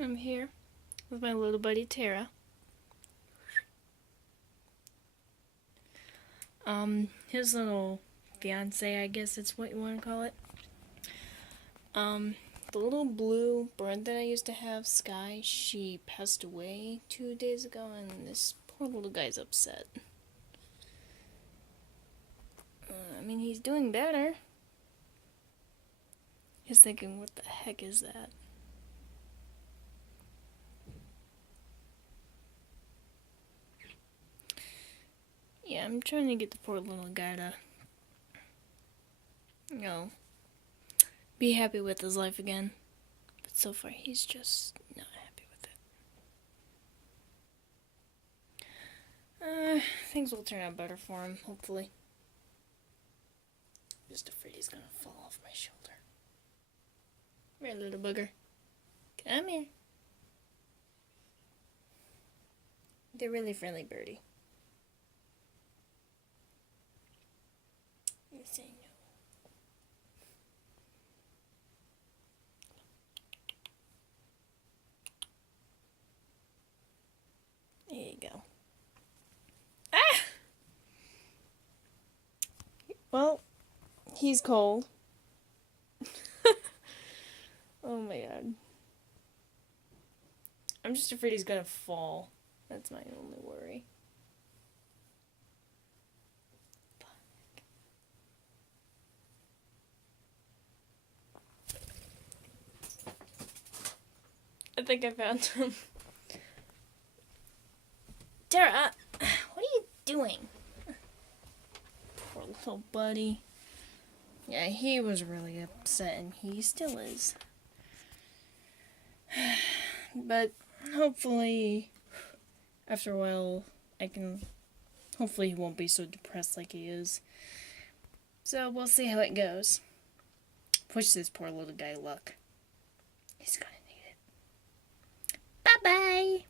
I'm here with my little buddy Tara. His little fiance, I guess it's what you want to call it. The little blue bird that I used to have, Sky, she passed away 2 days ago, and this poor little guy's upset. He's doing better. He's thinking, what the heck is that? Yeah, I'm trying to get the poor little guy to, be happy with his life again. But so far, he's just not happy with it. Things will turn out better for him, hopefully. Just afraid he's gonna fall off my shoulder. Come here, little booger. Come here. They're really friendly, birdie. You say no. There you go. Ah! Well, he's cold. Oh my god. I'm just afraid he's gonna fall. That's my only worry. I think I found him. Tara, what are you doing? Poor little buddy. Yeah, he was really upset, and he still is. But hopefully, after a while, hopefully he won't be so depressed like he is. So we'll see how it goes. Push this poor little guy luck. He's gonna need it. Bye-bye!